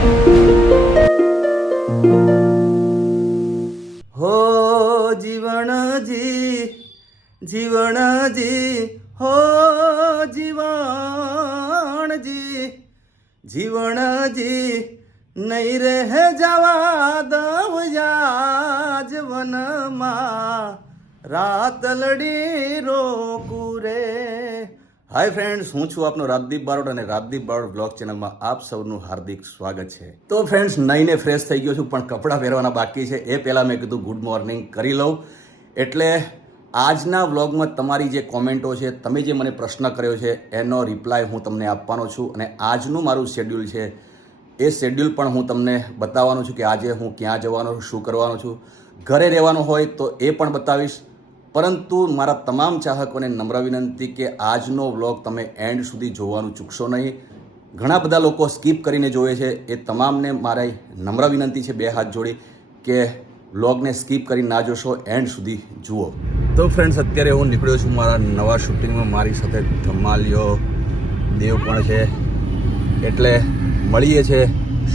હો જીવણજી જીવણજી હો જીવણજી જીવણજી નહીં રહે જવા દવ યાજ વનમાં રાત લડી રોકું રે. હાય ફ્રેન્ડ્સ, હું છું આપનો રાજદીપ બારોટ અને રાજદીપ બારોટ બ્લોગ ચેનલમાં આપ સૌનું હાર્દિક સ્વાગત છે. તો ફ્રેન્ડ્સ, નહીને ફ્રેશ થઈ ગયો છું, પણ કપડાં પહેરવાના બાકી છે. એ પહેલાં મેં કીધું ગુડ મોર્નિંગ કરી લઉં. એટલે આજના વ્લોગમાં તમારી જે કોમેન્ટો છે, તમે જે મને પ્રશ્ન કર્યો છે, એનો રિપ્લાય હું તમને આપવાનો છું. અને આજનું મારું શેડ્યુલ છે, એ શેડ્યુલ પણ હું તમને બતાવવાનું છું કે આજે હું ક્યાં જવાનો છું, શું કરવાનો છું. ઘરે રહેવાનું હોય તો એ પણ બતાવીશ. પરંતુ મારા તમામ ચાહકોને નમ્ર વિનંતી કે આજનો વ્લોગ તમે એન્ડ સુધી જોવાનું ચૂકશો નહીં. ઘણા બધા લોકો સ્કીપ કરીને જોવે છે, એ તમામને મારી નમ્ર વિનંતી છે બે હાથ જોડી કે વ્લોગને સ્કીપ કરી ના જોશો, એન્ડ સુધી જુઓ. તો ફ્રેન્ડ્સ, અત્યારે હું નીકળ્યો છું મારા નવા શૂટિંગમાં. મારી સાથે ધમાલિયો દેવ પણ છે, એટલે મળીએ છે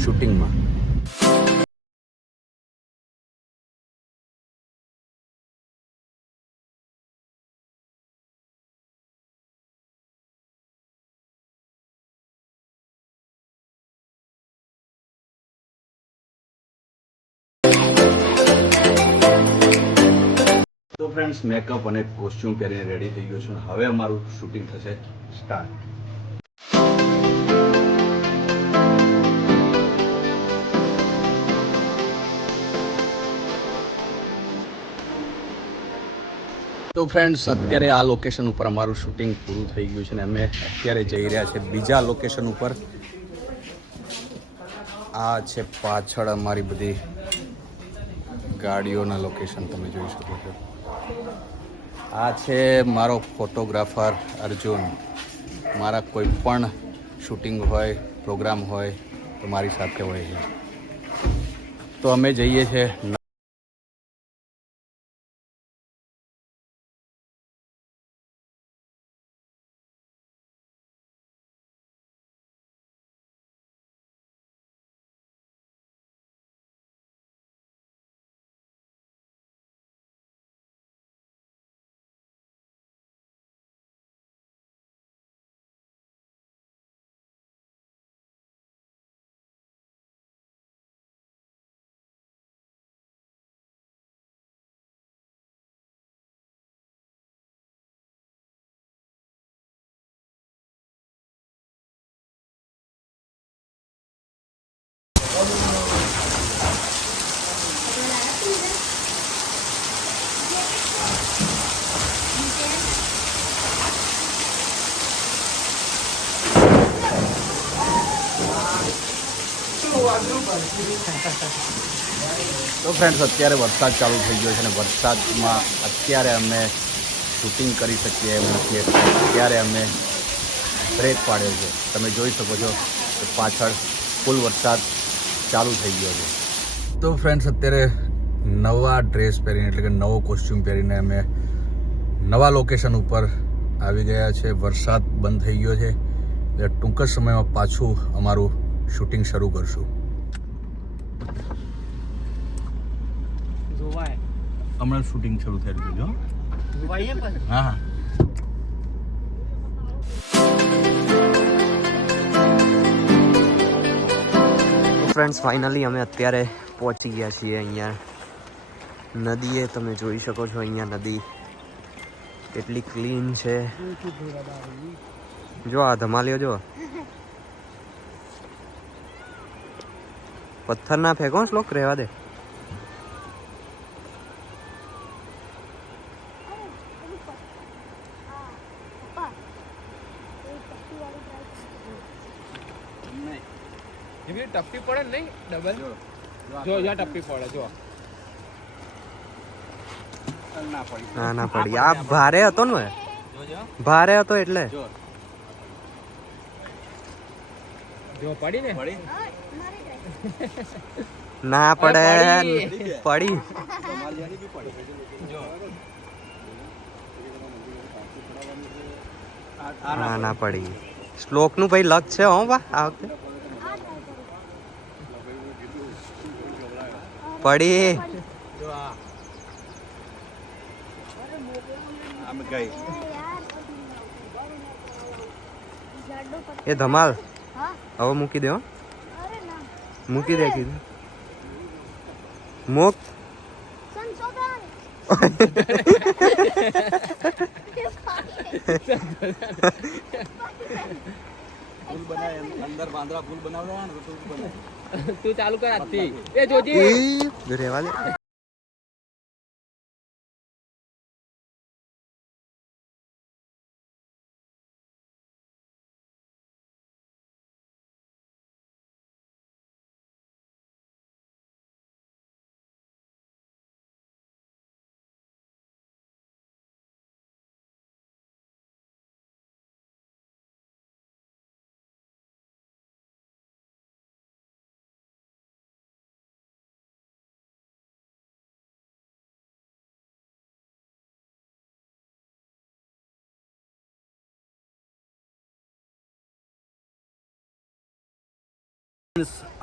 શૂટિંગમાં. તો ફ્રેન્ડ્સ, મેકઅપ અને કોસ્ચ્યુમ પહેરીને રેડી થઈ ગયો છું. હવે અમારું શૂટિંગ થશે સ્ટાર્ટ. તો ફ્રેન્ડ્સ, અત્યારે આ લોકેશન ઉપર અમારું શૂટિંગ પૂરું થઈ ગયું છે અને અમે અત્યારે જઈ રહ્યા છે બીજા લોકેશન ઉપર. આ છે પાછળ અમારી બધી ગાડીઓના લોકેશન, તમે જોઈ શકો છો. આ છે મારો ફોટોગ્રાફર અર્જુન. મારા કોઈ પણ શૂટિંગ હોય, પ્રોગ્રામ હોય તો મારી સાથે હોય છે. તો અમે જઈએ છીએ તો ફ્રેન્ડ્સ, અત્યારે વરસાદ ચાલુ થઈ ગયો છે અને વરસાદમાં અત્યારે અમે શૂટિંગ કરી શકીએ એમ નથી, અત્યારે અમે બ્રેક પાડ્યો છે. તમે જોઈ શકો છો કે પાછળ ફૂલ વરસાદ ચાલુ થઈ ગયો છે. તો ફ્રેન્ડ્સ, અત્યારે નવા ડ્રેસ પહેરીને, એટલે કે નવો કોસ્ચ્યુમ પહેરીને અમે નવા લોકેશન ઉપર આવી ગયા છે. વરસાદ બંધ થઈ ગયો છે એટલે ટૂંક જ સમયમાં પાછું અમારું શૂટિંગ શરૂ કરશું. હમણાં શૂટિંગ શરૂ થઈ રહ્યું છે. હા હા. ફ્રેન્ડ્સ, ફાઇનલી અમે અત્યારે પહોંચી ગયા છીએ અહીંયા નદીએ. તમે જોઈ શકો છો અહીંયા નદી કેટલી ક્લીન છે. જો આ ધમાલિયો જો. પથ્થર ના ફેંકો, શ્લોક રહેવા દે. ટપ્પી પડે નહીં ડબલ. જો યા ટપ્પી પડે. જો ના પડી. આ ભારે હતો ને, ભારે હતો એટલે જો પડી ને. ના પડે, પડી. ના પડી. શ્લોક નું ભાઈ લક છે હો બા આ વખતે. પડી જો આ આમ ગઈ એ ધમાલ હા હવે મૂકી દે હો અરે ના મૂકી દે કીધું મૂક સંશોધન ફૂલ બનાય અંદર બાંદરા ફૂલ બનાવવા ને તો બનાય તું ચાલુ કર આજથી એ જોજી એ રેવા દે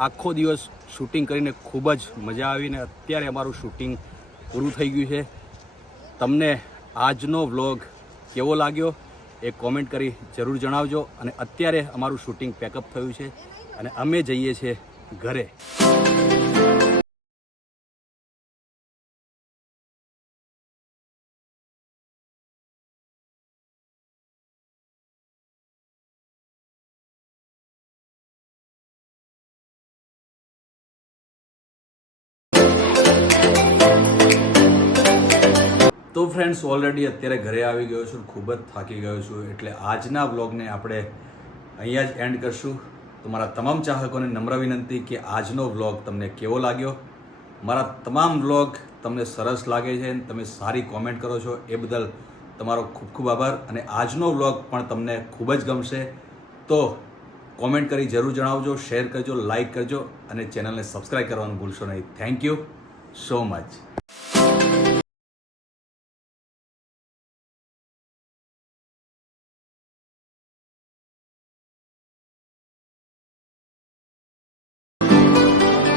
આખો દિવસ શૂટિંગ કરીને ખૂબ જ મજા આવીને અત્યારે અમારું શૂટિંગ પૂરું થઈ ગયું છે. તમને આજનો વ્લોગ કેવો લાગ્યો એ કોમેન્ટ કરી જરૂર જણાવજો. અને અત્યારે અમારું શૂટિંગ પેકઅપ થયું છે અને અમે જઈએ છીએ ઘરે. તો ફ્રેન્ડ્સ ઓલરેડી અત્યારે ઘરે આવી ગયો છું, ખૂબ જ થાકી ગયો છું, એટલે આજના વ્લોગને આપણે અહીંયા જ એન્ડ કરશું. તો મારા તમામ ચાહકોને નમ્ર વિનંતી કે આજનો વ્લોગ તમને કેવો લાગ્યો. મારા તમામ વ્લોગ તમને સરસ લાગે છે અને તમે સારી કોમેન્ટ કરો છો એ બદલ તમારો ખૂબ ખૂબ આભાર. અને આજનો વ્લોગ પણ તમને ખૂબ જ ગમશે તો કોમેન્ટ કરી જરૂર જણાવજો, શેર કરજો, લાઈક કરજો અને ચેનલને સબસ્ક્રાઈબ કરવાનું ભૂલશો નહીં. Thank you so much.